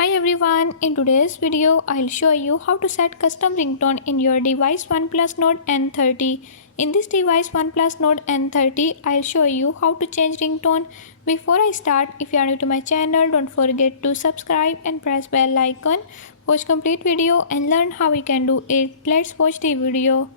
Hi everyone, in today's video I'll show you how to set custom ringtone in your device OnePlus Nord N30. In this device OnePlus Nord N30, I'll show you how to change ringtone. Before I start, if you are new to my channel, don't forget to subscribe and press bell icon. Watch complete video and learn how we can do it. Let's watch the video.